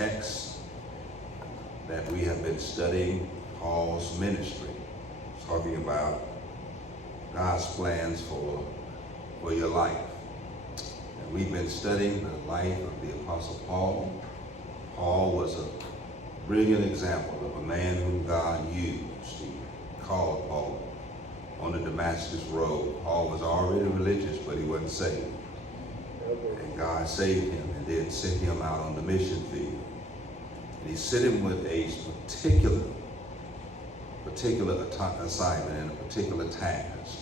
text that we have been studying, Paul's ministry, talking about God's plans for your life. And we've been studying the life of the Apostle Paul. Paul was a brilliant example of a man whom God used. He called Paul on the Damascus road. Paul was already religious, but he wasn't saved. And God saved him and then sent him out on the mission field. And he sent him with a particular assignment and a particular task.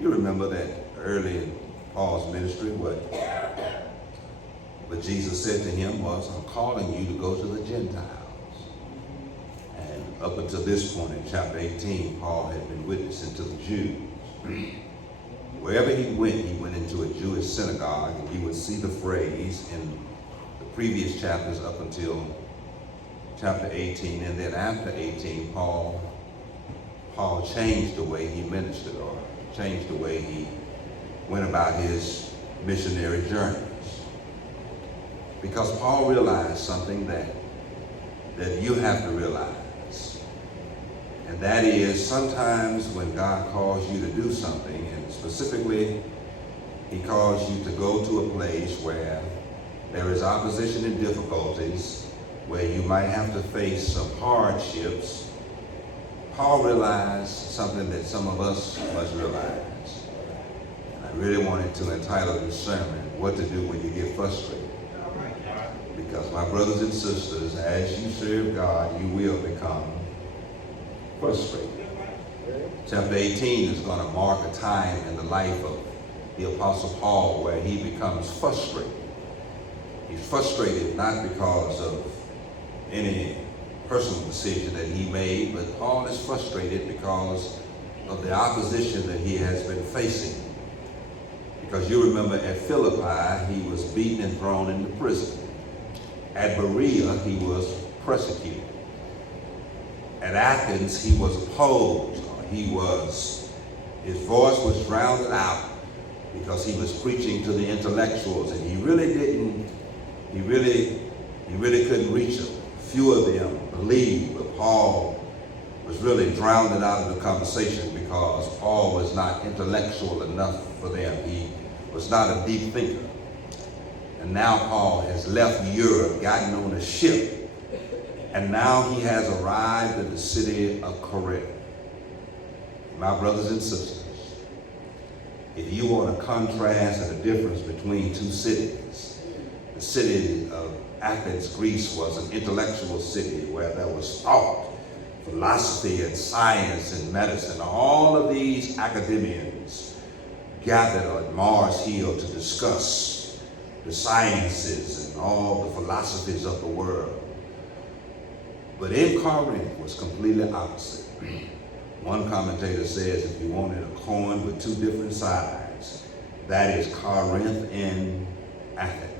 You remember that early in Paul's ministry, what Jesus said to him was, I'm calling you to go to the Gentiles. And up until this point in chapter 18, Paul had been witnessing to the Jews. Wherever he went into a Jewish synagogue, and he would see the phrase in the previous chapters up until chapter 18, and then after 18, Paul changed the way he ministered, or changed the way he went about his missionary journeys. Because Paul realized something that you have to realize. And that is, sometimes when God calls you to do something, and specifically he calls you to go to a place where there is opposition and difficulties, where you might have to face some hardships, Paul realized something that some of us must realize. And I really wanted to entitle this sermon, What to Do When You Get Frustrated. Because my brothers and sisters, as you serve God, you will become frustrated. Chapter 18 is going to mark a time in the life of the Apostle Paul where he becomes frustrated. He's frustrated not because of any personal decision that he made, but Paul is frustrated because of the opposition that he has been facing. Because you remember at Philippi, he was beaten and thrown into prison. At Berea, he was persecuted. At Athens, he was opposed. His voice was drowned out because he was preaching to the intellectuals, and he really couldn't reach them. Few of them believed, but Paul was really drowned out of the conversation because Paul was not intellectual enough for them. He was not a deep thinker. And now Paul has left Europe, gotten on a ship, and now he has arrived in the city of Corinth. My brothers and sisters, if you want a contrast and a difference between two cities, the city of Athens, Greece was an intellectual city where there was thought, philosophy and science and medicine. All of these academians gathered on Mars Hill to discuss the sciences and all the philosophies of the world. But in Corinth was completely opposite. One commentator says if you wanted a coin with two different sides, that is Corinth and Athens.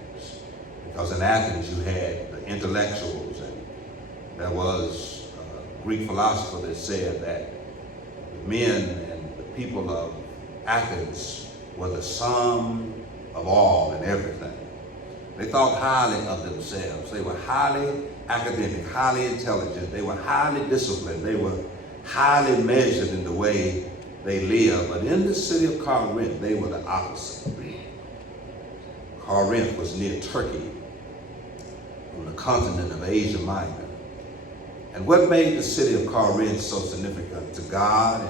Because in Athens you had the intellectuals, and there was a Greek philosopher that said that the men and the people of Athens were the sum of all and everything. They thought highly of themselves. They were highly academic, highly intelligent. They were highly disciplined. They were highly measured in the way they lived. But in the city of Corinth, they were the opposite. Corinth was near Turkey, on the continent of Asia Minor. And what made the city of Corinth so significant to God,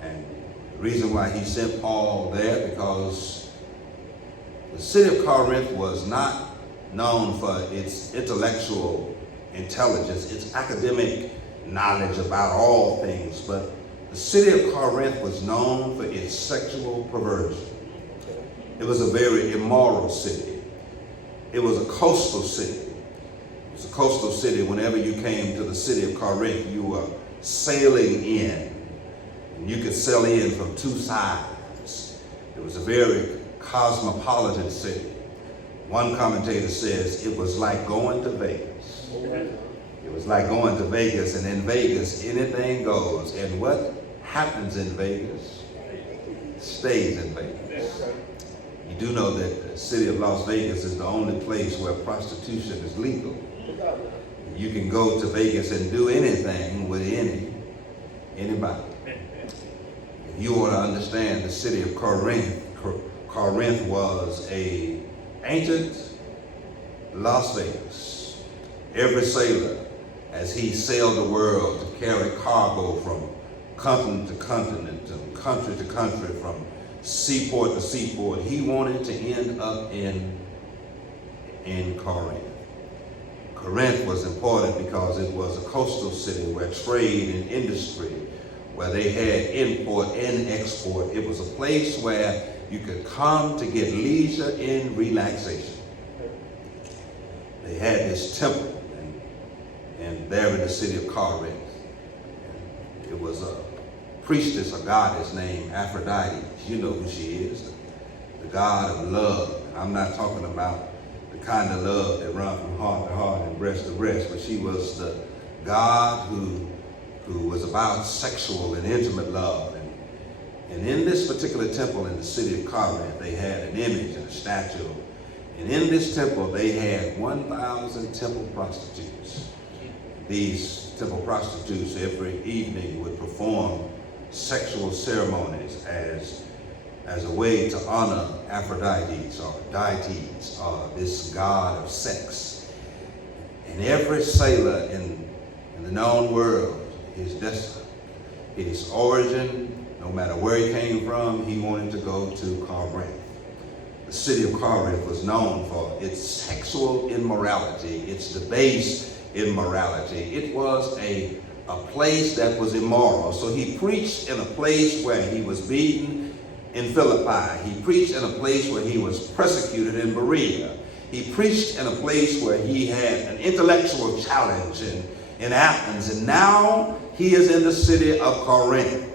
and the reason why he sent Paul there, because the city of Corinth was not known for its intellectual intelligence, its academic knowledge about all things, but the city of Corinth was known for its sexual perversion. It was a very immoral city. It was a coastal city. It was a coastal city. Whenever you came to the city of Corinth, you were sailing in, and you could sail in from two sides. It was a very cosmopolitan city. One commentator says it was like going to Vegas. It was like going to Vegas, and in Vegas, anything goes. And what happens in Vegas stays in Vegas. You do know that the city of Las Vegas is the only place where prostitution is legal. You can go to Vegas and do anything with anybody. If you want to understand the city of Corinth, Corinth was a ancient Las Vegas. Every sailor, as he sailed the world to carry cargo from continent to continent, and country to country, from seaport to seaport, he wanted to end up in Corinth. Corinth was important because it was a coastal city where trade and industry, where they had import and export. It was a place where you could come to get leisure and relaxation. They had this temple, and there in the city of Corinth, it was a priestess, a goddess named Aphrodite. You know who she is, the god of love. I'm not talking about the kind of love that runs from heart to heart and breast to breast, but she was the god who was about sexual and intimate love. And in this particular temple in the city of Corinth, they had an image and a statue. And in this temple, they had 1,000 temple prostitutes. These temple prostitutes every evening would perform sexual ceremonies as a way to honor Aphrodite or deities, or this god of sex. And every sailor in the known world, his destiny, his origin, no matter where he came from, he wanted to go to Corinth. The city of Corinth was known for its sexual immorality, its debased immorality. It was a place that was immoral. So he preached in a place where he was beaten in Philippi. He preached in a place where he was persecuted in Berea. He preached in a place where he had an intellectual challenge in Athens. And now he is in the city of Corinth.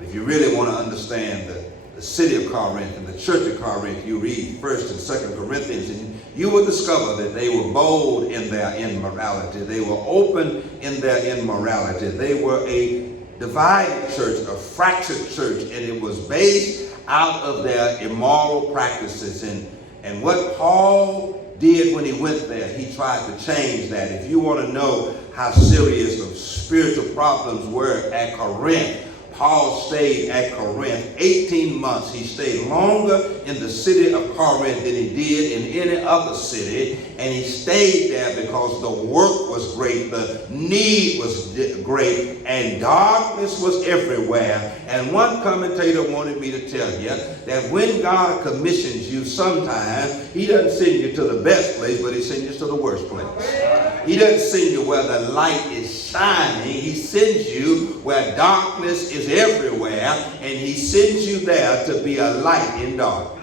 If you really want to understand the city of Corinth and the church of Corinth, you read 1st and 2nd Corinthians, and you will discover that they were bold in their immorality. They were open in their immorality. They were a divided church, a fractured church, and it was based out of their immoral practices. And what Paul did when he went there, he tried to change that. If you want to know how serious the spiritual problems were at Corinth, Paul stayed at Corinth 18 months. He stayed longer in the city of Corinth than he did in any other city. And he stayed there because the work was great, the need was great, and darkness was everywhere. And one commentator wanted me to tell you that when God commissions you, sometimes he doesn't send you to the best place, but he sends you to the worst place. He doesn't send you where the light is shining. He sends you where darkness is everywhere, and he sends you there to be a light in darkness.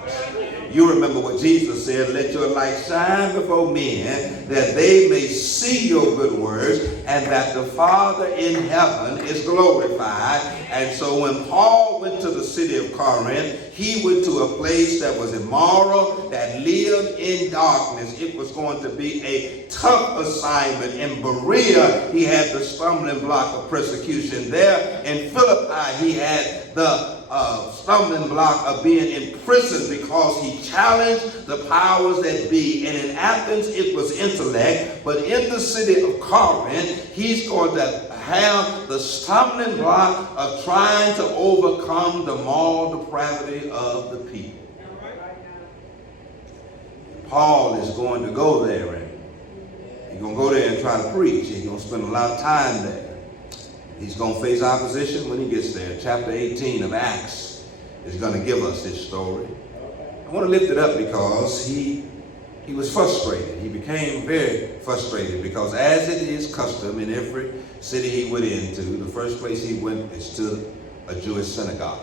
You remember what Jesus said, let your light shine before men, that they may see your good works, and that the Father in heaven is glorified. And so when Paul went to the city of Corinth, he went to a place that was immoral, that lived in darkness. It was going to be a tough assignment. In Berea, he had the stumbling block of persecution. There in Philippi, he had the stumbling block of being in prison because he challenged the powers that be. And in Athens, it was intellect. But in the city of Corinth, he's going to have the stumbling block of trying to overcome the moral depravity of the people. Paul is going to go there, and he's going to go there and try to preach. He's going to spend a lot of time there. He's going to face opposition when he gets there. Chapter 18 of Acts is going to give us this story. I want to lift it up because he was frustrated. He became very frustrated because, as it is custom in every city he went into, the first place he went is to a Jewish synagogue,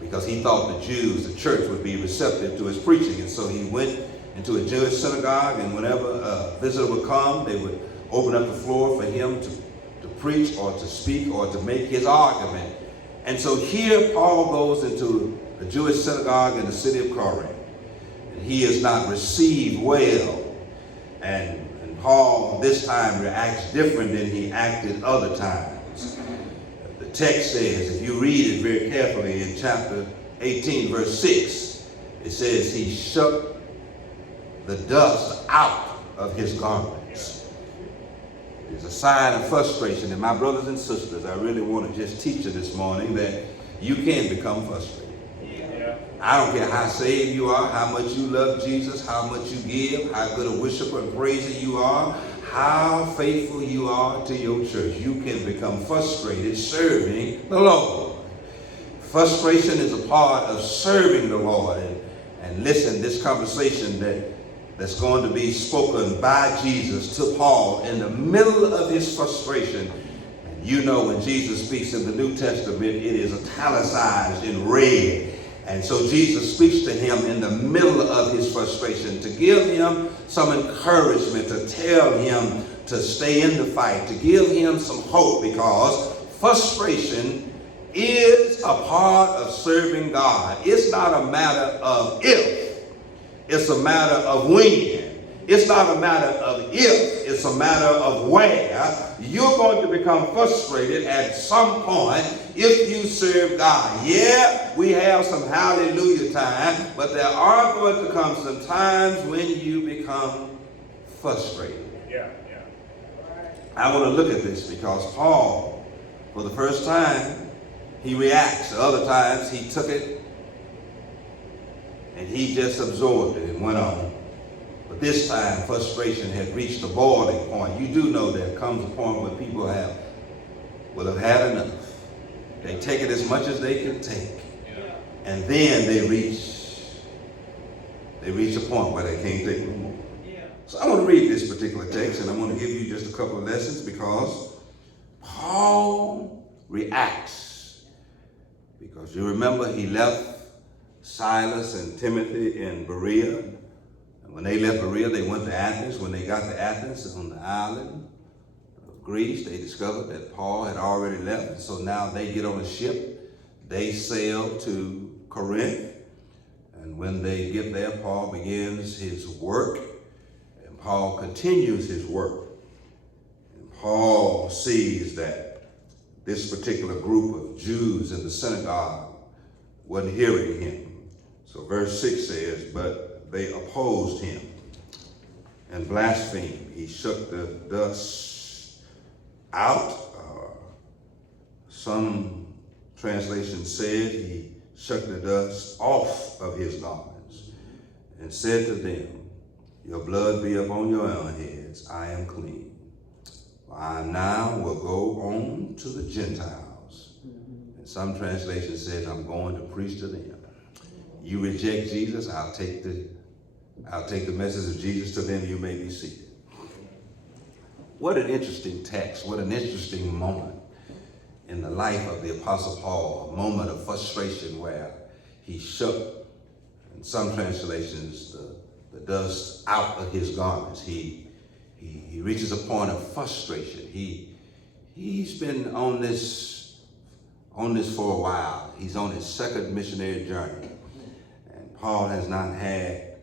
because he thought the Jews, the church, would be receptive to his preaching. And so he went into a Jewish synagogue, and whenever a visitor would come, they would open up the floor for him to preach or to speak or to make his argument. And so here Paul goes into a Jewish synagogue in the city of Corinth. And he is not received well. And Paul this time reacts different than he acted other times. The text says, if you read it very carefully in chapter 18, verse 6, It says he shook the dust out of his garments. It's a sign of frustration. And my brothers and sisters, I really want to just teach you this morning that you can become frustrated. I don't care how saved you are, how much you love Jesus, how much you give, how good a worshiper and praiser you are, how faithful you are to your church. You can become frustrated serving the Lord. Frustration is a part of serving the Lord. And listen, this conversation that's going to be spoken by Jesus to Paul in the middle of his frustration. And you know when Jesus speaks in the New Testament, it is italicized in red. And so Jesus speaks to him in the middle of his frustration to give him some encouragement, to tell him to stay in the fight, to give him some hope, because frustration is a part of serving God. It's not a matter of if, it's a matter of when. It's not a matter of if, it's a matter of where. You're going to become frustrated at some point if you serve God. Yeah, we have some hallelujah time, but there are going to come some times when you become frustrated. I want to look at this because Paul, for the first time, he reacts. Other times he took it and he just absorbed it and went on. But this time, frustration had reached a boiling point. You do know there comes a point where people will have had enough. They take it as much as they can take. And then they reach a point where they can't take no more. So I want to read this particular text, and I'm going to give you just a couple of lessons because Paul reacts. Because you remember he left Silas and Timothy in Berea. When they left Berea, they went to Athens. When they got to Athens on the island of Greece, they discovered that Paul had already left. And so now they get on a ship. They sail to Corinth. And when they get there, Paul begins his work. And Paul continues his work. And Paul sees that this particular group of Jews in the synagogue wasn't hearing him. So verse 6 says, but they opposed him and blasphemed. He shook the dust out. Some translations said he shook the dust off of his garments and said to them, your blood be upon your own heads. I am clean. I now will go on to the Gentiles. And some translations said, I'm going to preach to them. You reject Jesus, I'll take the message of Jesus to them. You may be seated. What an interesting text. What an interesting moment in the life of the Apostle Paul. A moment of frustration where he shook, in some translations, the dust out of his garments. He reaches a point of frustration. He's been on this for a while. He's on his second missionary journey. And Paul has not had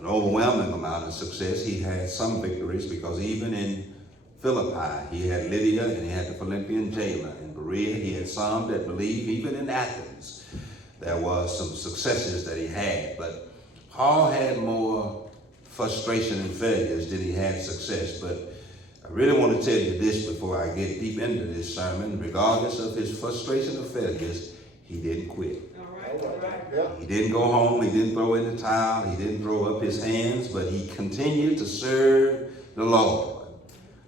an overwhelming amount of success. He had some victories because even in Philippi, he had Lydia and he had the Philippian jailer. In Berea, he had some that believed. Even in Athens, there was some successes that he had. But Paul had more frustration and failures than he had success. But I really want to tell you this before I get deep into this sermon. Regardless of his frustration or failures, he didn't quit. He didn't go home. He didn't throw in the towel. He didn't throw up his hands, but he continued to serve the Lord.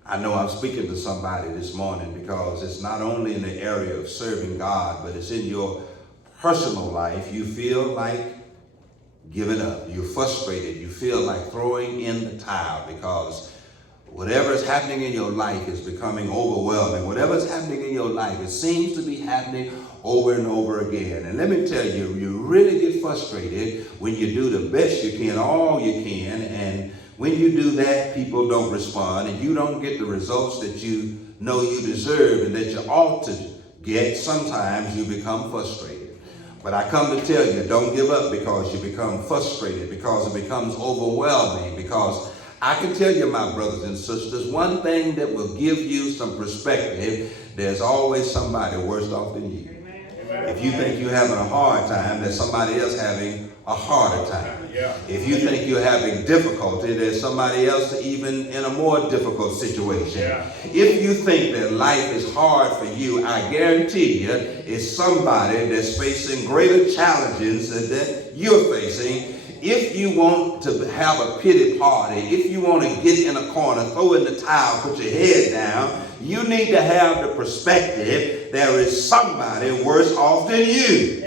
I know I'm speaking to somebody this morning because it's not only in the area of serving God, but it's in your personal life. You feel like giving up. You're frustrated. You feel like throwing in the towel because whatever is happening in your life is becoming overwhelming. Whatever is happening in your life, it seems to be happening over and over again. And let me tell you, you really get frustrated when you do the best you can, all you can, and when you do that, people don't respond, and you don't get the results that you know you deserve and that you ought to get. Sometimes you become frustrated. But I come to tell you, don't give up because you become frustrated, because it becomes overwhelming, because I can tell you, my brothers and sisters, one thing that will give you some perspective, there's always somebody worse off than you. If you think you're having a hard time, there's somebody else having a harder time. If you think you're having difficulty, there's somebody else even in a more difficult situation. If you think that life is hard for you, I guarantee you it's somebody that's facing greater challenges that you're facing. If you want to have a pity party, if you want to get in a corner, throw in the towel, put your head down, you need to have the perspective there is somebody worse off than you.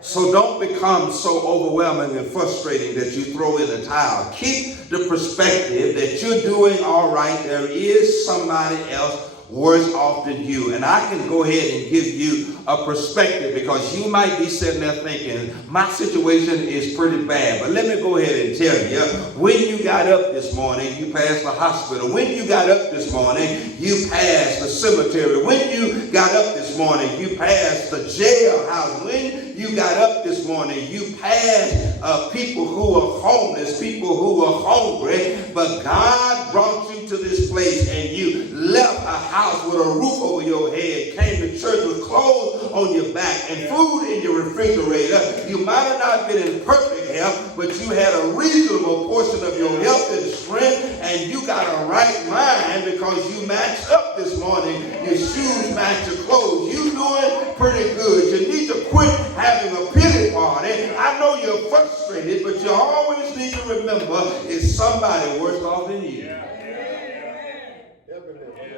So don't become so overwhelming and frustrating that you throw in the towel. Keep the perspective that you're doing all right. There is somebody else worse off than you. And I can go ahead and give you a perspective, because you might be sitting there thinking, my situation is pretty bad. But let me go ahead and tell you, when you got up this morning, you passed the hospital. When you got up this morning, you passed the cemetery. When you got up this morning, you passed the jailhouse. When you got up this morning, you passed people who are homeless, people who are hungry. But God brought you to this place, and you left a house with a roof over your head, came to church with clothes on your back and food in your refrigerator. You might have not been in perfect health, but you had a reasonable portion of your health and strength, and you got a right mind because you matched up this morning. Your shoes match your clothes. You doing pretty good. You need to quit having a pity party. I know you're frustrated, but you always need to remember it's somebody worse off than you.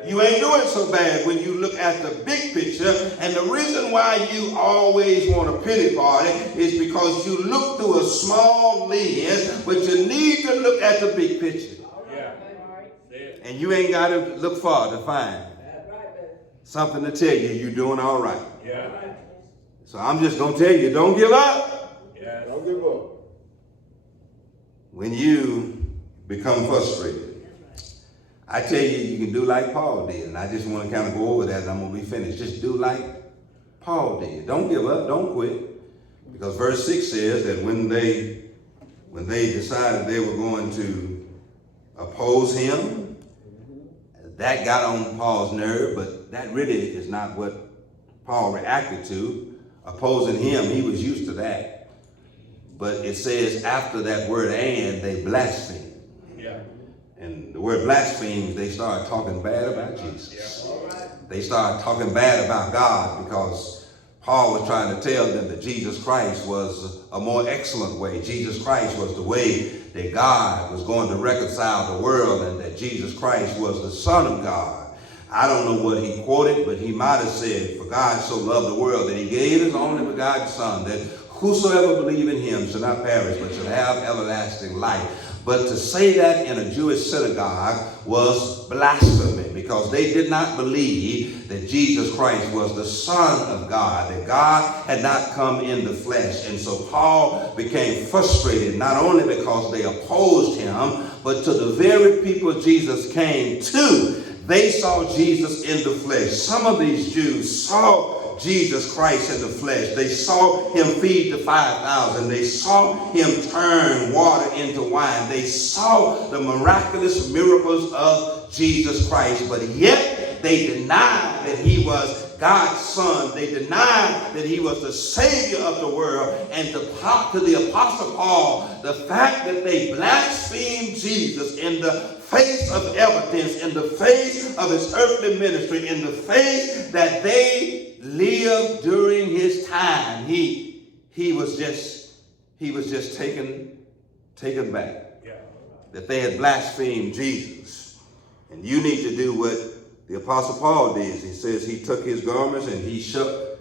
You ain't doing so bad when you look at the big picture. And the reason why you always want a pity party is because you look through a small lens, but you need to look at the big picture. And you ain't got to look far to find something to tell you you're doing all right. So I'm just going to tell you, don't give up. Don't give up. When you become frustrated, I tell you, you can do like Paul did. And I just want to kind of go over that, and I'm going to be finished. Just do like Paul did. Don't give up. Don't quit. Because verse 6 says that when they decided they were going to oppose him, that got on Paul's nerve, but that really is not what Paul reacted to. Opposing him, he was used to that. But it says after that word "and," they blasphemed. And the word blaspheme, they started talking bad about Jesus. They started talking bad about God, because Paul was trying to tell them that Jesus Christ was a more excellent way. Jesus Christ was the way that God was going to reconcile the world, and that Jesus Christ was the Son of God. I don't know what he quoted, but he might have said, "For God so loved the world that he gave his only begotten Son, that whosoever believe in him shall not perish, but shall have everlasting life." But to say that in a Jewish synagogue was blasphemy, because they did not believe that Jesus Christ was the Son of God, that God had not come in the flesh. And so Paul became frustrated, not only because they opposed him, but to the very people Jesus came to. They saw Jesus in the flesh. Some of these Jews saw Jesus Christ in the flesh. They saw him feed the 5,000. They saw him turn water into wine. They saw the miraculous miracles of Jesus Christ, but yet they denied that he was God's Son. They denied that he was the Savior of the world. And to the Apostle Paul, the fact that they blasphemed Jesus in the face of evidence, in the face of his earthly ministry, in the face that they lived during his time, he was just taken back. That they had blasphemed Jesus. And you need to do what the Apostle Paul did. He says he took his garments and he shook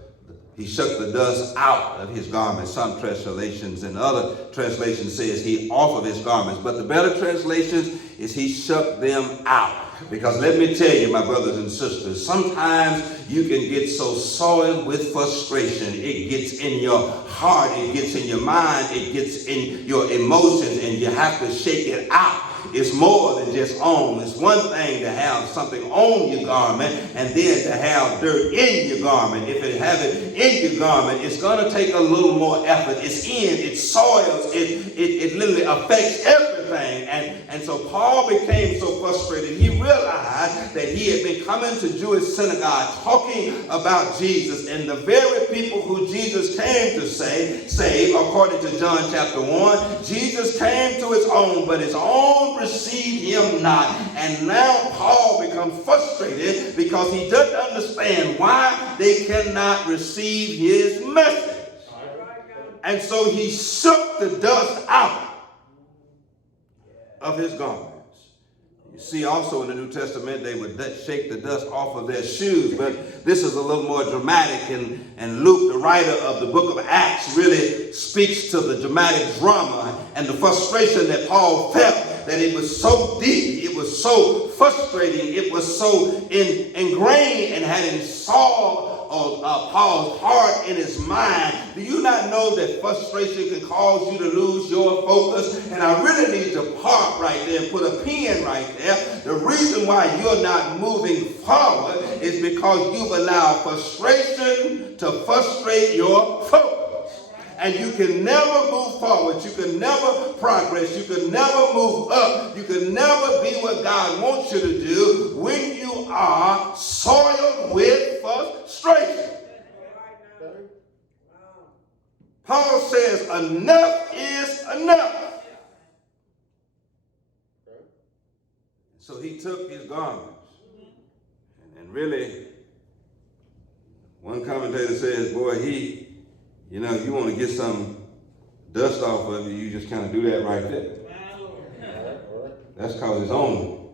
the dust out of his garments. Some translations and other translations says he off of his garments. But the better translations is he shook them out. Because let me tell you, my brothers and sisters, sometimes you can get so soiled with frustration. It gets in your heart, it gets in your mind, it gets in your emotions, and you have to shake it out. It's more than just on. It's one thing to have something on your garment, and then to have dirt in your garment. If you have it in your garment, it's going to take a little more effort. It soils, it literally affects everything. And so Paul became so frustrated. He realized that he had been coming to Jewish synagogue talking about Jesus, and the very people who Jesus came to save, according to John chapter 1, Jesus came to his own, but his own received him not. And now Paul becomes frustrated because he doesn't understand why they cannot receive his message. And so he shook the dust out of his garments. You see also in the New Testament, they would shake the dust off of their shoes, but this is a little more dramatic, and Luke, the writer of the book of Acts, really speaks to the dramatic drama and the frustration that Paul felt, that it was so deep, it was so frustrating, it was so ingrained and had installed Paul's heart and his mind. Do you not know that frustration can cause you to lose your focus? And I really need to park right there and put a pin right there. The reason why you're not moving forward is because you've allowed frustration to frustrate your focus. And you can never move forward. You can never progress. You can never move up. You can never be what God wants you to do when you are soiled with frustration. Paul says enough is enough. So he took his garments. And really, one commentator says, boy, you want to get some dust off of you, you just kind of do that right there. That's because it's on you.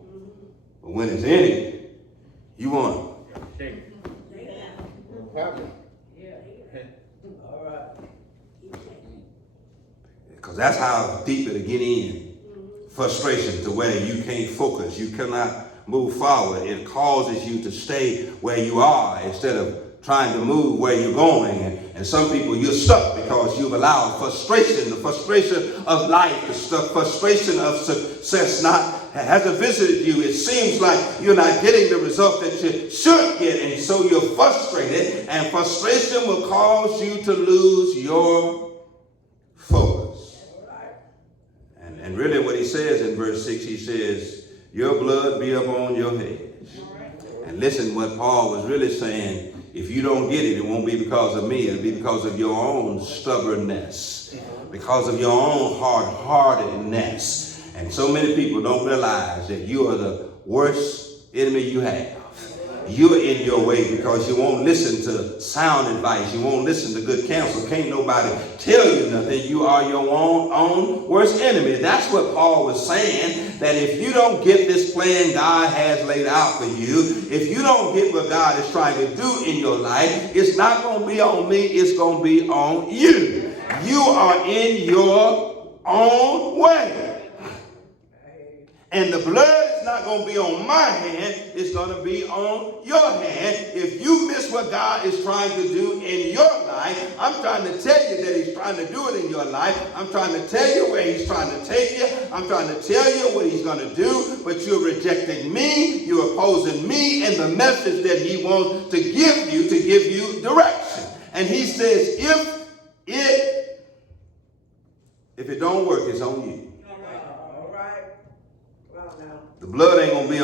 But when it's in it, you want it. Because that's how deep it'll get in. Frustration to where you can't focus. You cannot move forward. It causes you to stay where you are instead of trying to move where you're going. And some people, you're stuck because you've allowed frustration, the frustration of life, the frustration of success hasn't visited you. It seems like you're not getting the result that you should get, and so you're frustrated, and frustration will cause you to lose your focus. And really what he says in verse 6, he says, your blood be upon your heads. And listen, what Paul was really saying, if you don't get it, it won't be because of me. It'll be because of your own stubbornness, because of your own hard-heartedness. And so many people don't realize that you are the worst enemy you have. You're in your way because you won't listen to sound advice. You won't listen to good counsel. Can't nobody tell you nothing. You are your own worst enemy. That's what Paul was saying, that if you don't get this plan God has laid out for you, if you don't get what God is trying to do in your life, it's not going to be on me. It's going to be on you. You are in your own way. And the blood is not going to be on my hand. It's going to be on your hand. If you miss what God is trying to do in your life, I'm trying to tell you that he's trying to do it in your life. I'm trying to tell you where he's trying to take you. I'm trying to tell you what he's going to do. But you're rejecting me. You're opposing me and the message that he wants to give you direction. And he says, if it don't work, it's on you. The blood ain't going to be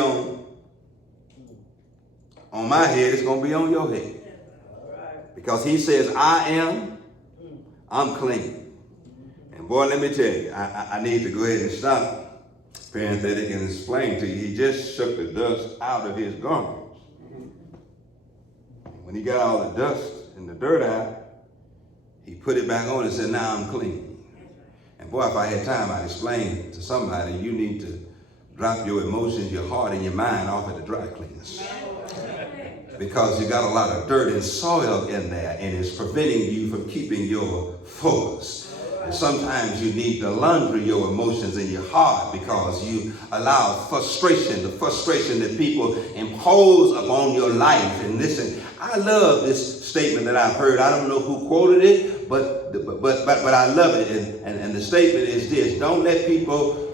on my head. It's going to be on your head. Because he says, I'm clean. And boy, let me tell you, I need to go ahead and stop parenthetic and explain to you. He just shook the dust out of his garments. When he got all the dust and the dirt out, he put it back on and said, now I'm clean. And boy, if I had time, I'd explain to somebody, you need to drop your emotions, your heart, and your mind off at the dry cleaners. Because you got a lot of dirt and soil in there, and it's preventing you from keeping your focus. And sometimes you need to laundry your emotions in your heart because you allow frustration, the frustration that people impose upon your life. And listen, I love this statement that I've heard. I don't know who quoted it, but I love it. And the statement is this: don't let people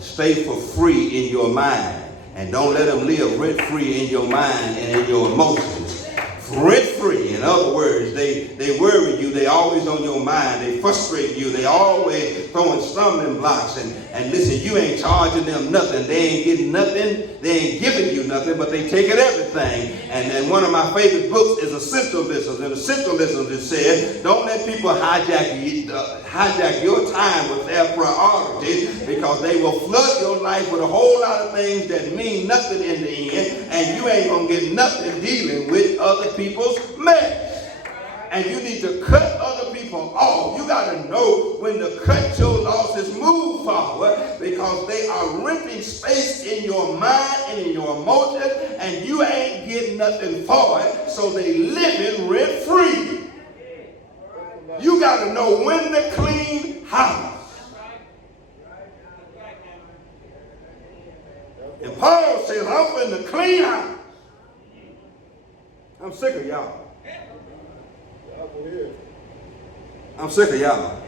stay for free in your mind, and don't let them live rent free in your mind and in your emotions. rent free. In other words, they worry you. They always on your mind. They frustrate you. They always throwing stumbling blocks. And listen, you ain't charging them nothing. They ain't getting nothing. They ain't giving you nothing, but they taking everything. And then one of my favorite books is Essentialism. And Essentialism it said, don't let people hijack your time with their priorities, because they will flood your life with a whole lot of things that mean nothing in the end, and you ain't gonna get nothing dealing with other people's mess. And you need to cut other people off. You got to know when to cut your losses, move forward, because they are renting space in your mind and in your emotions, and you ain't getting nothing for it, so they living rent free. You got to know when to clean house. And Paul says, I'm finna clean house. I'm sick of y'all. I'm sick of y'all.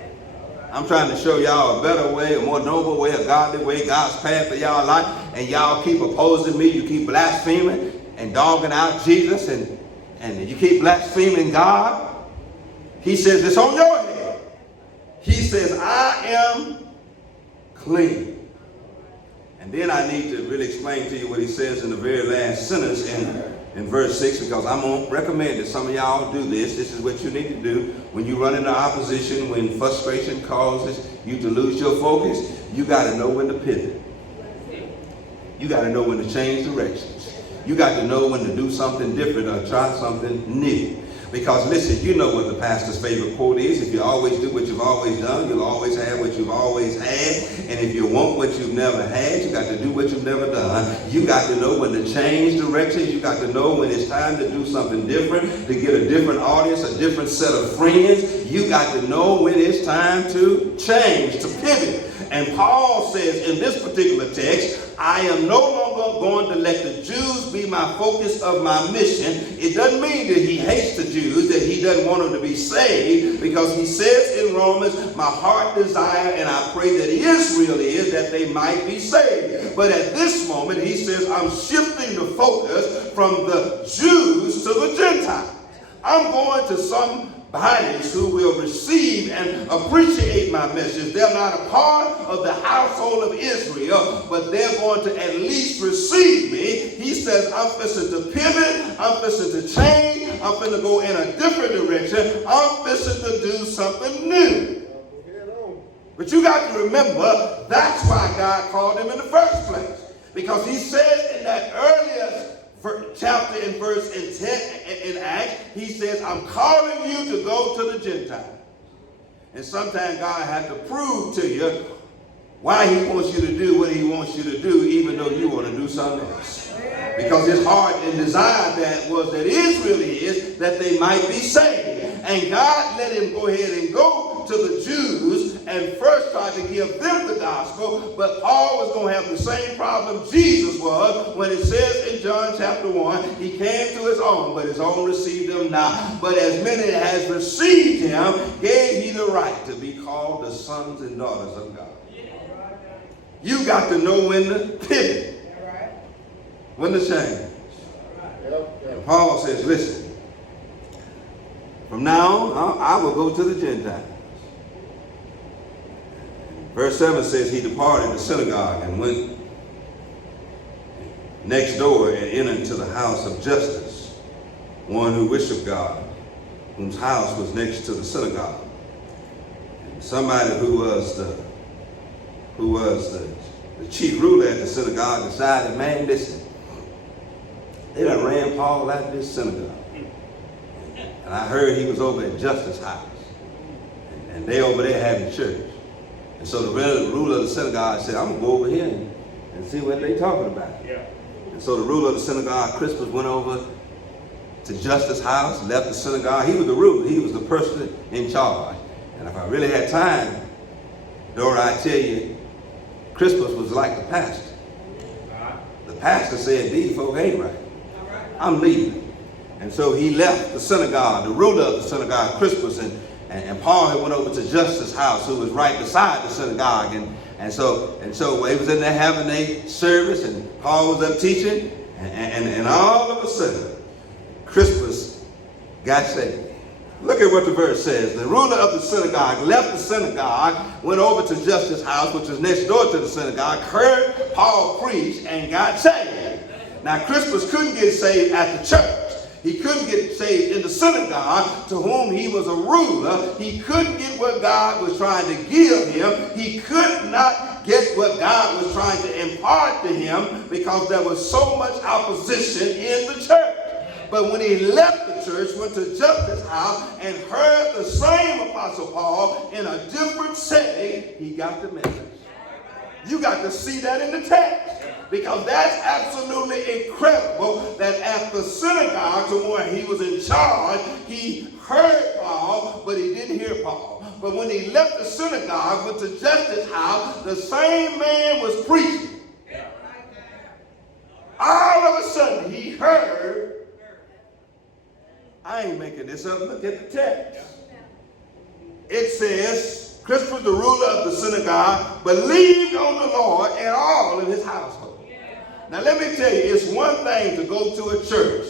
I'm trying to show y'all a better way, a more noble way, a godly way, God's path for y'all life, and y'all keep opposing me. You keep blaspheming and dogging out Jesus, and you keep blaspheming God. He says it's on your head. He says, I am clean. And then I need to really explain to you what he says in the very last sentence in verse 6, because I'm going to recommend that some of y'all do this. This is what you need to do when you run into opposition, when frustration causes you to lose your focus. You got to know when to pivot. You got to know when to change directions. You got to know when to do something different or try something new. Because listen, you know what the pastor's favorite quote is. If you always do what you've always done, you'll always have what you've always had. And if you want what you've never had, you got to do what you've never done. You got to know when to change directions. You got to know when it's time to do something different, to get a different audience, a different set of friends. You got to know when it's time to change, to pivot. And Paul says in this particular text, I am no longer going to let the Jews be my focus of my mission. It doesn't mean that he hates the Jews, that he doesn't want them to be saved, because he says in Romans, my heart desire and I pray that Israel is that they might be saved. But at this moment, he says, I'm shifting the focus from the Jews to the Gentiles. I'm going to some bodies who will receive and appreciate my message. They're not a part of the household of Israel, but they're going to at least receive me. He says, I'm fixing to pivot, I'm fixing to change, I'm fixing to go in a different direction, I'm fixing to do something new. But you got to remember, that's why God called him in the first place. Because he says in that earlier chapter in verse 10 in Acts, he says, I'm calling you to go to the Gentiles. And sometimes God has to prove to you why he wants you to do what he wants you to do, even though you want to do something else. Because his heart and desire that was that Israel is that they might be saved. And God let him go ahead and go to the Jews and first try to give them the gospel, but Paul was going to have the same problem Jesus was when it says in John chapter 1, he came to his own, but his own received him not. But as many as received him, gave he the right to be called the sons and daughters of God. You got to know when to pivot, when to change. And Paul says, listen, from now on, I will go to the Gentiles. Verse 7 says he departed the synagogue and went next door and entered into the house of Justus, one who worshiped God, whose house was next to the synagogue. And somebody who was the chief ruler at the synagogue decided, man, listen, they done ran Paul out of this synagogue. And I heard he was over at Justus' house. And they over there having church. And so the ruler of the synagogue said, I'm going to go over here and see what they talking about. Yeah. And so the ruler of the synagogue, Crispus, went over to Justus' house, left the synagogue. He was the ruler. He was the person in charge. And if I really had time, Dora, I tell you, Crispus was like the pastor. The pastor said, these folk ain't right. I'm leaving. And so he left the synagogue, the ruler of the synagogue, Crispus, and Paul had went over to Justus' house, who was right beside the synagogue. And so they was in there having a service, and Paul was up teaching, and all of a sudden, Crispus got saved. Look at what the verse says. The ruler of the synagogue left the synagogue, went over to Justus' house, which was next door to the synagogue, heard Paul preach, and got saved. Now, Crispus couldn't get saved at the church. He couldn't get saved in the synagogue, to whom he was a ruler. He couldn't get what God was trying to give him. He could not get what God was trying to impart to him because there was so much opposition in the church. But when he left the church, went to Justus' house, and heard the same Apostle Paul in a different setting, he got the message. You got to see that in the text. Because that's absolutely incredible that at the synagogue, to where he was in charge, he heard Paul, but he didn't hear Paul. But when he left the synagogue, went to Justus' house, the same man was preaching. All of a sudden, he heard, I ain't making this up, look at the text. It says, Crispus, the ruler of the synagogue, believed on the Lord and all of his household. Now let me tell you, it's one thing to go to a church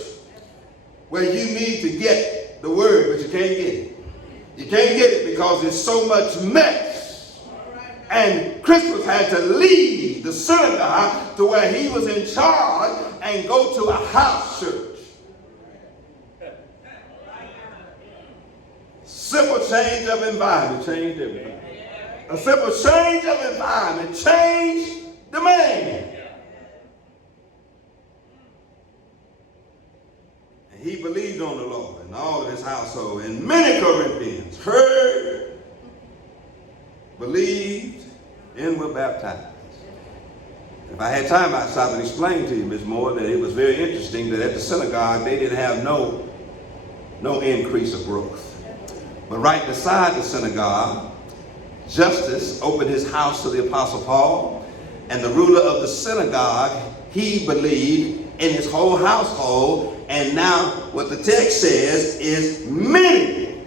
where you need to get the word, but you can't get it. You can't get it because there's so much mess. And Crispus had to leave the synagogue to where he was in charge and go to a house church. Simple change of environment changed everything. A simple change of environment changed the man. He believed on the Lord and all of his household. And many Corinthians heard, believed, and were baptized. If I had time, I'd stop and explain to you, Ms. Moore, that it was very interesting that at the synagogue, they didn't have no increase of growth. But right beside the synagogue, Justus opened his house to the Apostle Paul, and the ruler of the synagogue, he believed in his whole household. And now what the text says is many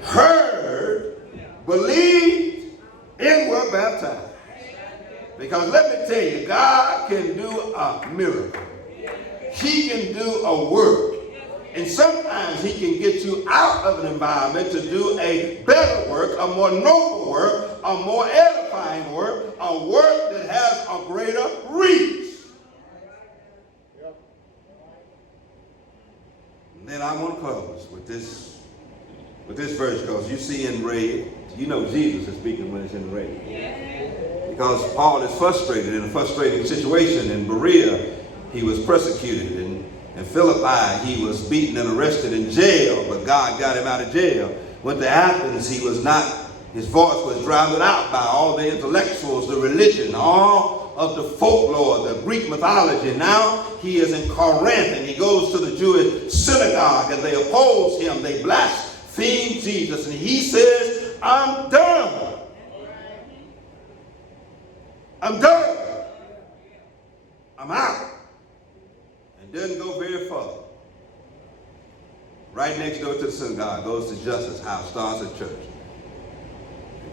heard, believed, and were baptized. Because let me tell you, God can do a miracle. He can do a work. And sometimes he can get you out of an environment to do a better work, a more noble work, a more edifying work, a work that has a greater reach. And then I want to close with this verse, because you see in red, you know Jesus is speaking when it's in red. Because Paul is frustrated in a frustrating situation. In Berea, he was persecuted. In Philippi, he was beaten and arrested in jail, but God got him out of jail. Went to Athens, his voice was drowned out by all the intellectuals, the religion, all of the folklore, the Greek mythology. Now he is in Corinth, and he goes to the Jewish synagogue, and they oppose him. They blaspheme Jesus, and he says, I'm done. I'm done. I'm out. And doesn't go very far. Right next door to the synagogue, goes to Justus' house, starts a church.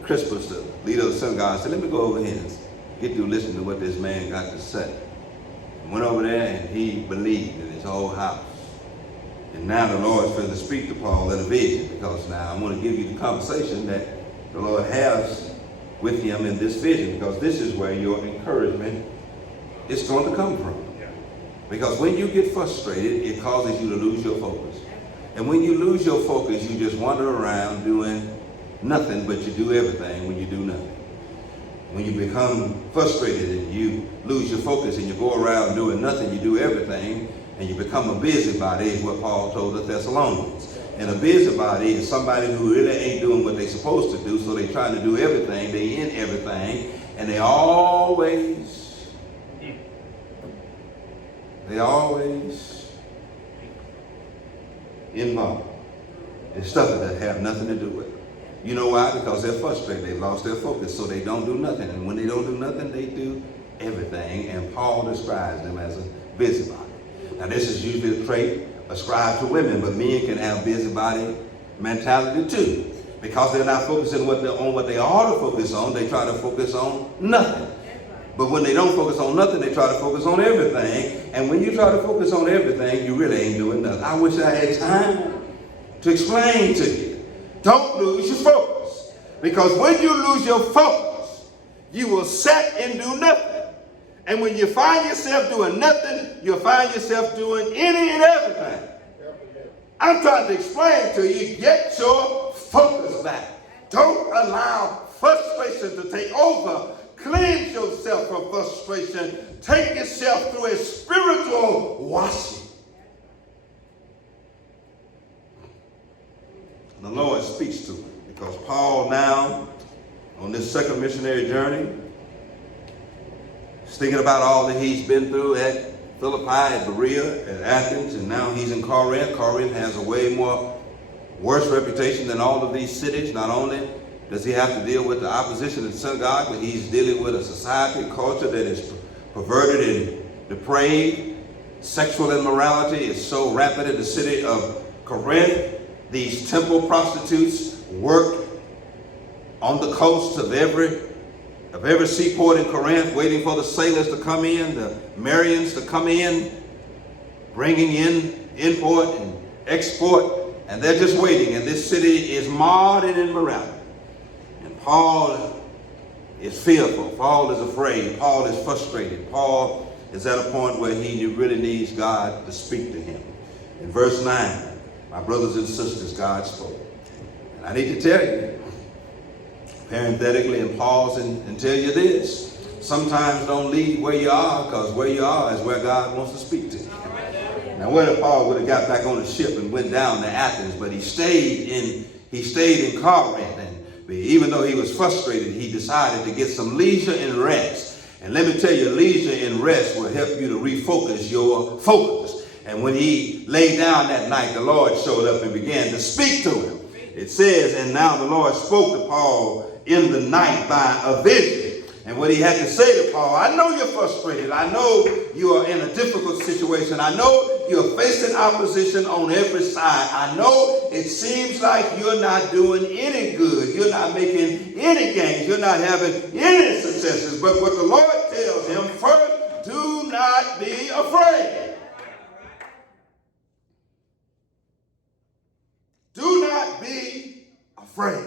Crispus, the leader of the synagogue, said, let me go over here and get through listening to what this man got to say. Went over there, and he believed in his whole house. And now the Lord's going to speak to Paul in a vision, because now I'm going to give you the conversation that the Lord has with him in this vision, because this is where your encouragement is going to come from. Because when you get frustrated, it causes you to lose your focus. And when you lose your focus, you just wander around doing nothing, but you do everything when you do nothing. When you become frustrated and you lose your focus and you go around doing nothing, you do everything, and you become a busybody, is what Paul told the Thessalonians. And a busybody is somebody who really ain't doing what they're supposed to do, so they're trying to do everything, they in everything, and they always involved in stuff that have nothing to do with it. You know why? Because they're frustrated. They lost their focus, so they don't do nothing. And when they don't do nothing, they do everything. And Paul describes them as a busybody. Now, this is usually a trait ascribed to women, but men can have busybody mentality too. Because they're not focusing on what they ought to focus on, they try to focus on nothing. But when they don't focus on nothing, they try to focus on everything. And when you try to focus on everything, you really ain't doing nothing. I wish I had time to explain to you. Don't lose your focus. Because when you lose your focus, you will sit and do nothing. And when you find yourself doing nothing, you'll find yourself doing any and everything. I'm trying to explain to you, get your focus back. Don't allow frustration to take over. Cleanse yourself from frustration. Take yourself through a spiritual washing. And the Lord speaks to him because Paul now, on this second missionary journey, is thinking about all that he's been through at Philippi, at Berea, at Athens, and now he's in Corinth. Corinth has a way worse reputation than all of these cities. Not only does he have to deal with the opposition of the synagogue, but he's dealing with a society, culture that is perverted and depraved. Sexual immorality is so rampant in the city of Corinth. These temple prostitutes work on the coast of every seaport in Corinth, waiting for the sailors to come in, the Marians to come in, bringing in import and export, and they're just waiting. And this city is marred in immorality. And Paul is fearful. Paul is afraid. Paul is frustrated. Paul is at a point where he really needs God to speak to him. In verse 9, my brothers and sisters, God spoke. And I need to tell you, parenthetically, and pause and tell you this. Sometimes don't leave where you are, because where you are is where God wants to speak to you. Now, whether Paul would have got back on the ship and went down to Athens, but he stayed in Corinth, and even though he was frustrated, he decided to get some leisure and rest. And let me tell you, leisure and rest will help you to refocus your focus. And when he lay down that night, the Lord showed up and began to speak to him. It says, and now the Lord spoke to Paul in the night by a vision. And what he had to say to Paul, I know you're frustrated. I know you are in a difficult situation. I know you're facing opposition on every side. I know it seems like you're not doing any good. You're not making any gains. You're not having any successes. But what the Lord tells him, first, do not be afraid. Do not be afraid.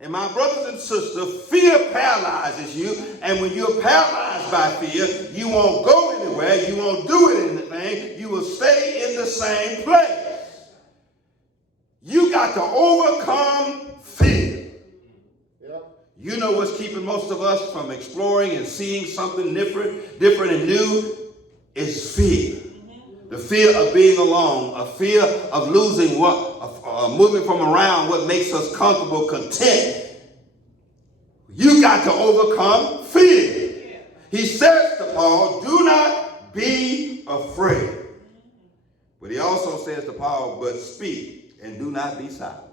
And my brothers and sisters, fear paralyzes you. And when you're paralyzed by fear, you won't go anywhere. You won't do anything. You will stay in the same place. You got to overcome fear. You know what's keeping most of us from exploring and seeing something different and new is fear. The fear of being alone, a fear of losing moving from around what makes us comfortable, content. You got to overcome fear. He says to Paul, do not be afraid. But he also says to Paul, but speak and do not be silent.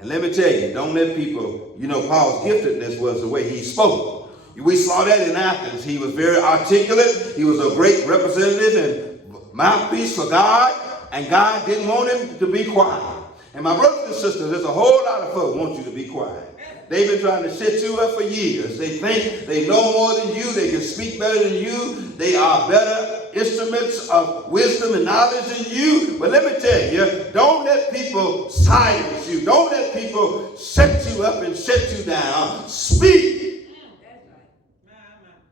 And let me tell you, don't let people, Paul's giftedness was the way he spoke. We saw that in Athens. He was very articulate. He was a great representative and mouthpiece for God. And God didn't want him to be quiet. And my brothers and sisters, there's a whole lot of folks want you to be quiet. They've been trying to shut you up for years. They think they know more than you. They can speak better than you. They are better instruments of wisdom and knowledge than you. But let me tell you, don't let people silence you. Don't let people shut you up and shut you down. Speak.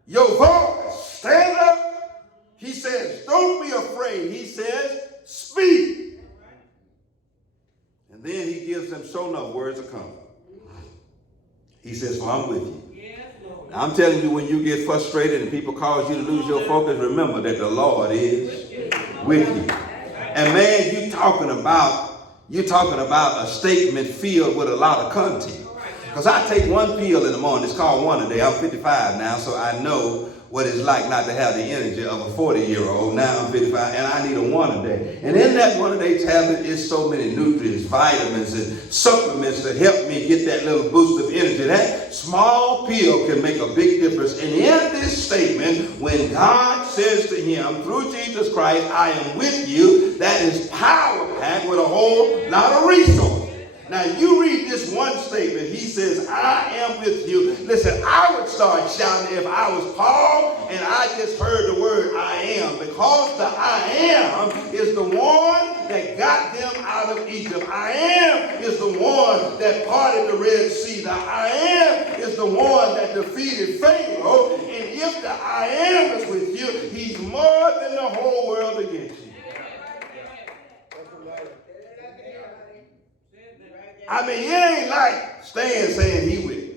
Your voice. Stand up. He says, don't be afraid. He says, speak. And then he gives them so enough words of comfort. He says, well, I'm with you. Now, I'm telling you, when you get frustrated and people cause you to lose your focus, remember that the Lord is with you. And man, you're talking about a statement filled with a lot of content. Because I take one pill in the morning. It's called one a day. I'm 55 now, so I know what it's like not to have the energy of a 40-year-old. Now I'm 55, and I need a one a day. And in that one a day tablet is so many nutrients, vitamins, and supplements to help me get that little boost of energy. That small pill can make a big difference. And in this statement, when God says to him, through Jesus Christ, I am with you, that is power-packed with a whole lot of resources. Now you read this one statement. He says, I am with you. Listen, I would start shouting if I was Paul and I just heard the word I am. Because the I am is the one that got them out of Egypt. I am is the one that parted the Red Sea. The I am is the one that defeated Pharaoh. And if the I am is with you, he's more than the whole world against you. I mean, it ain't like Stan saying he with me.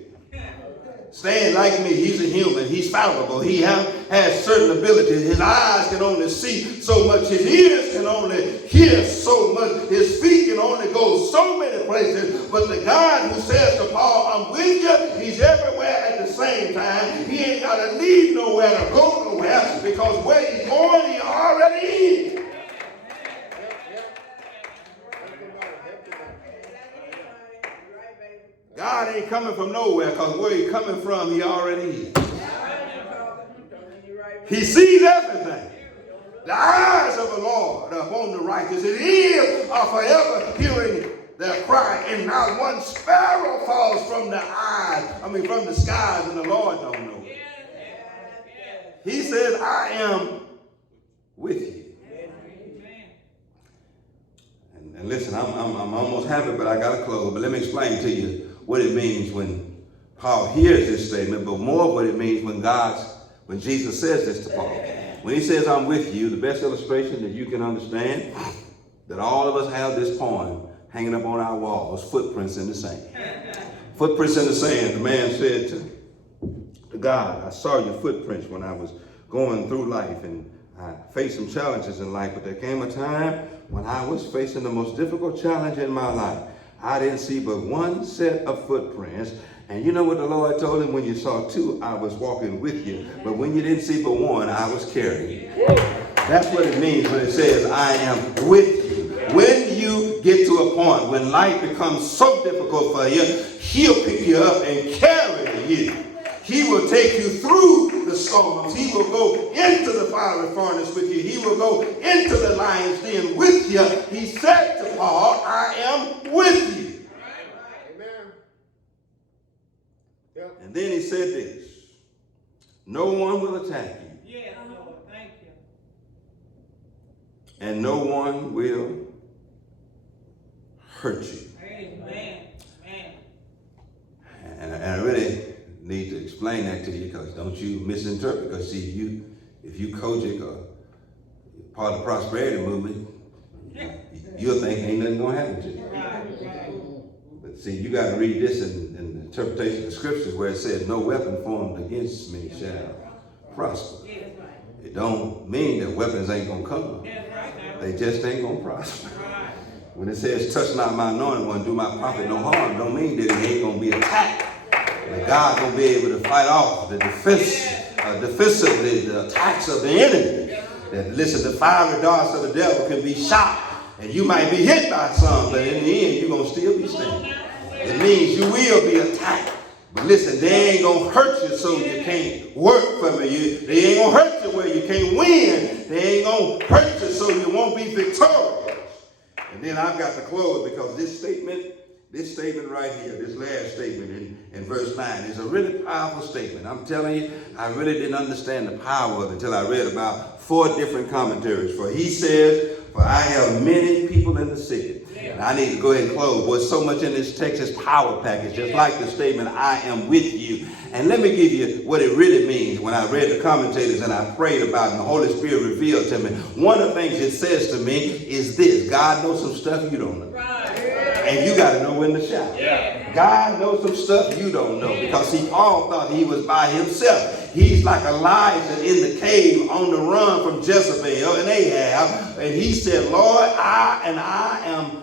Stan, like me, he's a human. He's fallible. He has certain abilities. His eyes can only see so much. His ears can only hear so much. His feet can only go so many places. But the God who says to Paul, I'm with you, he's everywhere at the same time. He ain't got to leave nowhere to go nowhere, because where he's going, he already is. God ain't coming from nowhere, because where he's coming from, he already is. He sees everything. The eyes of the Lord are upon the righteous. His ears are forever hearing their cry, and not one sparrow falls from from the skies, and the Lord don't know. He says, I am with you. And listen, I'm almost happy, but I got to close. But let me explain to you what it means when Paul hears this statement, but more what it means when Jesus says this to Paul. When he says, I'm with you, the best illustration that you can understand, that all of us have this poem hanging up on our walls, footprints in the sand. Footprints in the sand. The man said to God, I saw your footprints when I was going through life, and I faced some challenges in life, but there came a time when I was facing the most difficult challenge in my life. I didn't see but one set of footprints. And you know what the Lord told him? When you saw two, I was walking with you. But when you didn't see but one, I was carrying you. That's what it means when it says, I am with you. When you get to a point when life becomes so difficult for you, he'll pick you up and carry you. He will take you through the storms. He will go into the fiery furnace with you. He will go into the lion's den with you. He said to Paul, I am with you. Amen. Yep. And then he said this, no one will attack you. Yes, Lord. Thank you. And no one will hurt you. Amen. And I really need to explain that to you, because don't you misinterpret. Because see, if you Kojic or part of the prosperity movement, you'll think ain't nothing gonna happen to you. But see, you got to read this in the interpretation of the scriptures, where it says, no weapon formed against me shall prosper. It don't mean that weapons ain't gonna come. They just ain't gonna prosper. When it says, touch not my anointed one, do my prophet no harm, don't mean that it ain't gonna be attacked. But God gonna be able to fight off the the attacks of the enemy. That listen, the fiery darts of the devil can be shot, and you might be hit by some, but in the end, you're gonna still be standing. It means you will be attacked. But listen, they ain't gonna hurt you so you can't work for me. They ain't gonna hurt you where you can't win. They ain't gonna hurt you so you won't be victorious. And then I've got to close, because this statement right here, this last statement in verse 9 is a really powerful statement. I'm telling you, I really didn't understand the power of it until I read about 4 different commentaries. For he says, for I have many people in the city. And I need to go ahead and close. Boy, so much in this text is power package, just like the statement, I am with you. And let me give you what it really means. When I read the commentators and I prayed about it, and the Holy Spirit revealed to me, one of the things it says to me is this: God knows some stuff you don't know. And you got to know when to shout. God knows some stuff you don't know. Because see, Paul thought he was by himself. He's like Elijah in the cave on the run from Jezebel and Ahab. And he said, Lord, I am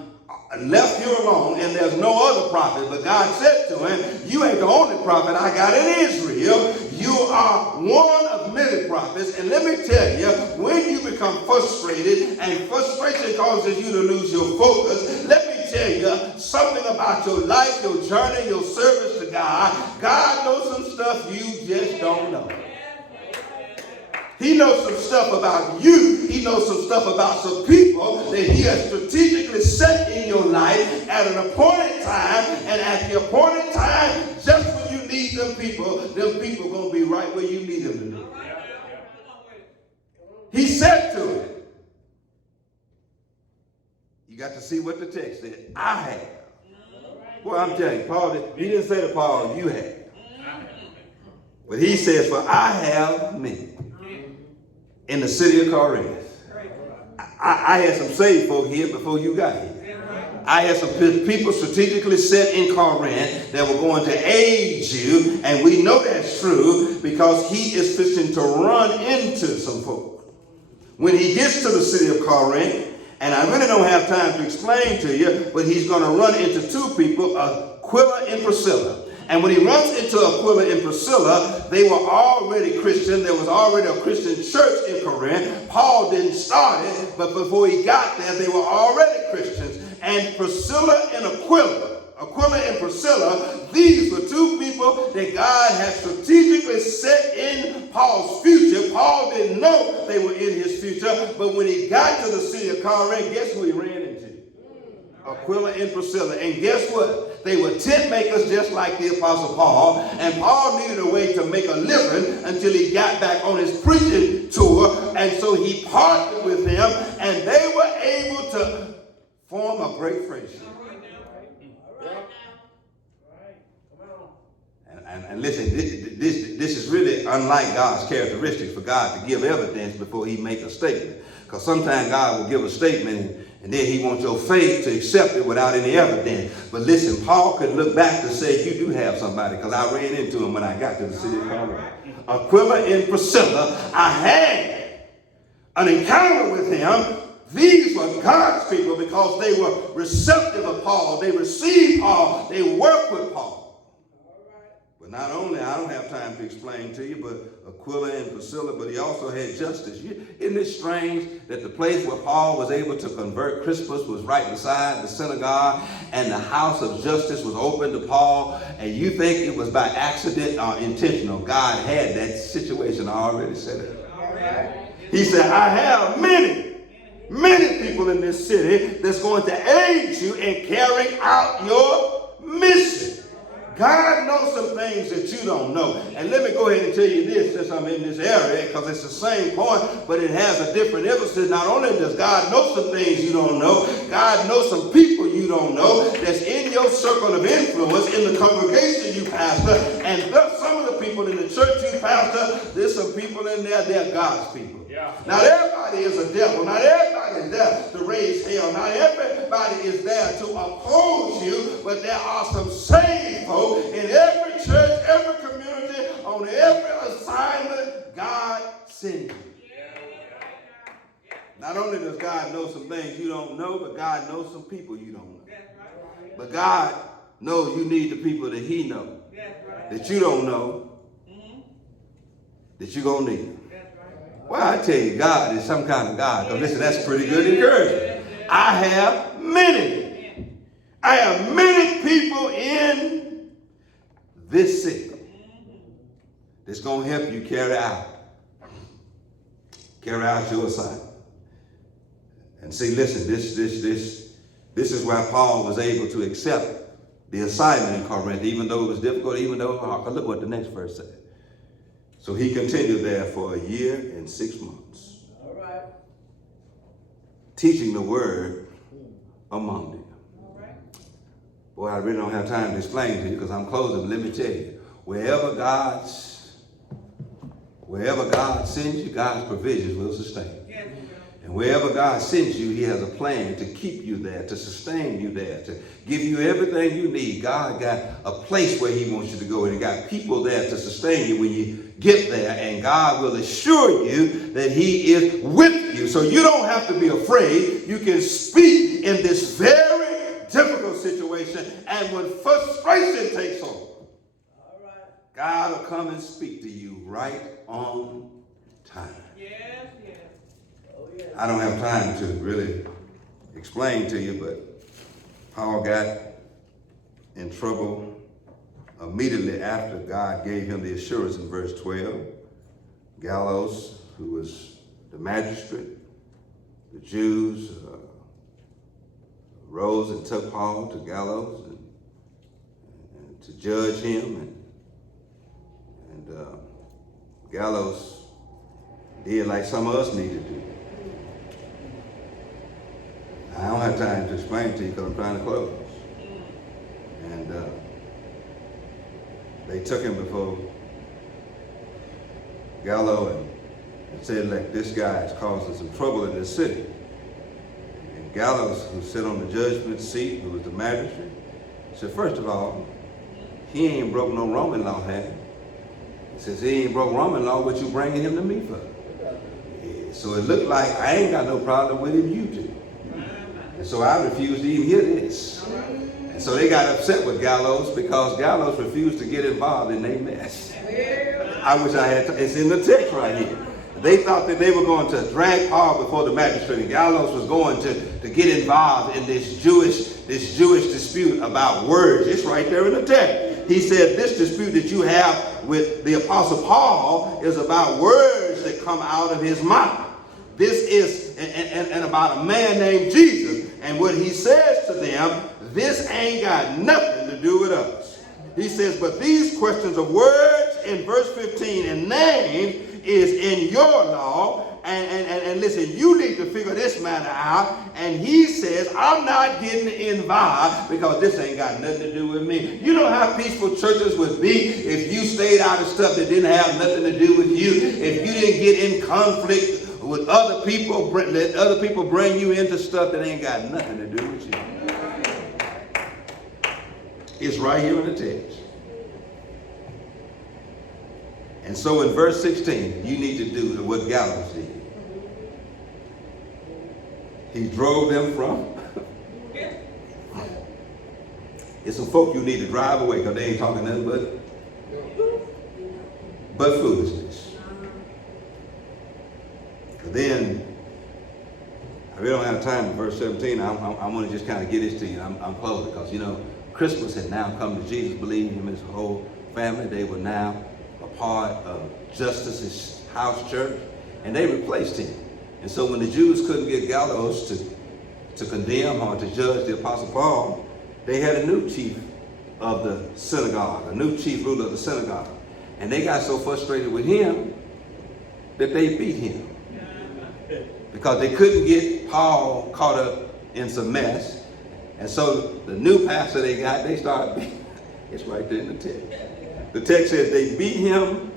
left here alone, and there's no other prophet. But God said to him, you ain't the only prophet I got in Israel. You are one of many prophets. And let me tell you, when you become frustrated, and frustration causes you to lose your focus, let me tell you something about your life, your journey, your service to God. God knows some stuff you just don't know. He knows some stuff about you. He knows some stuff about some people that he has strategically set in your life at an appointed time. And at the appointed time, just when you need them people going to be right where you need them to be. He said to him, you got to see what the text said. I have. Well, I'm telling you, Paul, he didn't say to Paul, you have. But he says, for I have many in the city of Corinth. I had some saved folk here before you got here. I had some people strategically set in Corinth that were going to aid you, and we know that's true because he is fixing to run into some folk. When he gets to the city of Corinth, and I really don't have time to explain to you, but he's going to run into two people, Aquila and Priscilla. And when he runs into Aquila and Priscilla, they were already Christian. There was already a Christian church in Corinth. Paul didn't start it, but before he got there, they were already Christians. And Priscilla and Aquila and Priscilla, these were two people that God had strategically set in Paul's future. Paul didn't know they were in his future, but when he got to the city of Corinth, guess who he ran into? Aquila and Priscilla. And guess what? They were tent makers just like the Apostle Paul. And Paul needed a way to make a living until he got back on his preaching tour. And so he partnered with them, and they were able to form a great friendship. And listen, this is really unlike God's characteristics for God to give evidence before he makes a statement. Because sometimes God will give a statement and then he wants your faith to accept it without any evidence. But listen, Paul could look back to say, you do have somebody, because I ran into him when I got to the city of Corinth. Aquila and Priscilla, I had an encounter with him. These were God's people because they were receptive of Paul. They received Paul. They worked with Paul. But not only, I don't have time to explain to you, but Aquila and Priscilla, but he also had Justus. Isn't it strange that the place where Paul was able to convert Crispus was right beside the synagogue, and the house of Justus was open to Paul, and you think it was by accident or intentional? God had that situation already set up. He said, I have many people in this city that's going to aid you in carrying out your mission. God knows some things that you don't know. And let me go ahead and tell you this, since I'm in this area, because it's the same point, but it has a different emphasis. Not only does God know some things you don't know, God knows some people you don't know that's in your circle of influence, in the congregation you pastor, and some of the people in the church you pastor, there's some people in there, they're God's people. Yeah. Not everybody is a devil. Not everybody is there to raise hell. Not everybody is there to oppose you, but there are some saved folk in every church, every community, on every assignment God sends you. Not only does God know some things you don't know, but God knows some people you don't know. But God knows you need the people that he knows, that you don't know, that you're going to need. Well, I tell you, God is some kind of God. Because listen, that's pretty good encouragement. I have many people in this city that's going to help you carry out your assignment. And see, listen, this is why Paul was able to accept the assignment in Corinth, even though it was difficult, even though it was hard. Look what the next verse says. So he continued there for a year and 6 months. All right. Teaching the word among them. All right. Boy, I really don't have time to explain to you because I'm closing. Let me tell you, wherever God sends you, God's provisions will sustain you. Yes. And wherever God sends you, he has a plan to keep you there, to sustain you there, to give you everything you need. God got a place where he wants you to go, and he got people there to sustain you when you get there, and God will assure you that he is with you. So you don't have to be afraid. You can speak in this very difficult situation, and when frustration takes over, God will come and speak to you right on time. Yes, yes. I don't have time to really explain to you, but Paul got in trouble immediately after God gave him the assurance in verse 12. Gallows who was the magistrate, the Jews rose and took Paul to gallows and to judge him. And gallows did like some of us need to do. I don't have time to explain to you because I'm trying to close. And they took him before Gallo and said, like, this guy is causing some trouble in this city. And Gallows, who sat on the judgment seat, who was the magistrate, said, first of all, he ain't broke no Roman law, have he? He says, he ain't broke Roman law, what you bringing him to me for? Yeah, so it looked like I ain't got no problem with him, you do. And so I refused to even hear this. And so they got upset with Gallows because Gallows refused to get involved in their mess. I wish I had, it's in the text right here. They thought that they were going to drag Paul before the magistrate, and Gallows was going to get involved in this Jewish dispute about words. It's right there in the text. He said, this dispute that you have with the Apostle Paul is about words that come out of his mouth. This is and about a man named Jesus. And what he says to them, this ain't got nothing to do with us. He says, but these questions of words in verse 15 and names is in your law. And listen, you need to figure this matter out. And he says, I'm not getting involved because this ain't got nothing to do with me. You know how peaceful churches would be if you stayed out of stuff that didn't have nothing to do with you. If you didn't get in conflict with other people, let other people bring you into stuff that ain't got nothing to do with you. It's right here in the text. And so in verse 16, you need to do what Gallows did. He drove them from. It's some folk you need to drive away because they ain't talking nothing but foolishness. But then, I really don't have time in verse 17. I want to just kind of get this to you. I'm closing because, you know, Christmas had now come to Jesus, believing him and his whole family. They were now a part of Justus's house church, and they replaced him. And so when the Jews couldn't get Gallows to condemn or to judge the Apostle Paul, they had a new chief of the synagogue, a new chief ruler of the synagogue. And they got so frustrated with him that they beat him. Because they couldn't get Paul caught up in some mess. And so the new pastor they got, they started beating. It's right there in the text. The text says they beat him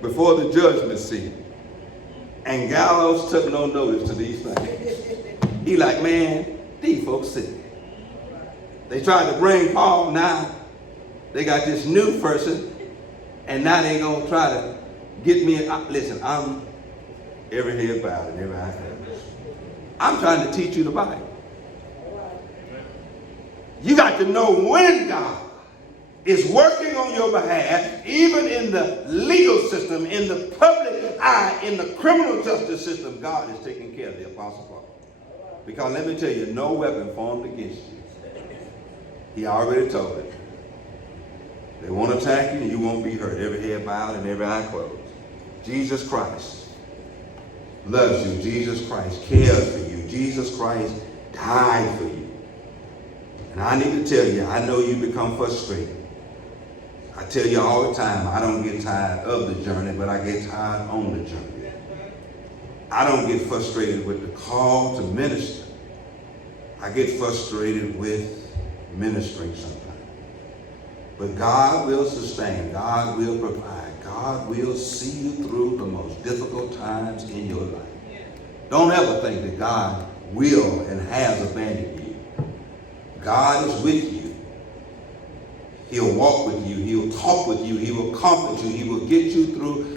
before the judgment seat. And Gallows took no notice to these things. He like, man, these folks sick. They tried to bring Paul, now they got this new person, and now they gonna try to get me. Listen, I'm every head bowed and every eye closed. I'm trying to teach you the Bible. You got to know when God is working on your behalf, even in the legal system, in the public eye, in the criminal justice system. God is taking care of the Apostle Paul. Because let me tell you, no weapon formed against you. He already told it. They won't attack you and you won't be hurt. Every head bowed and every eye closed. Jesus Christ loves you. Jesus Christ cares for you. Jesus Christ died for you. And I need to tell you, I know you become frustrated. I tell you all the time, I don't get tired of the journey, but I get tired on the journey. I don't get frustrated with the call to minister. I get frustrated with ministering sometimes. But God will sustain. God will provide. God will see you through the most difficult times in your life. Don't ever think that God will and has abandoned you. God is with you. He'll walk with you. He'll talk with you. He will comfort you. He will get you through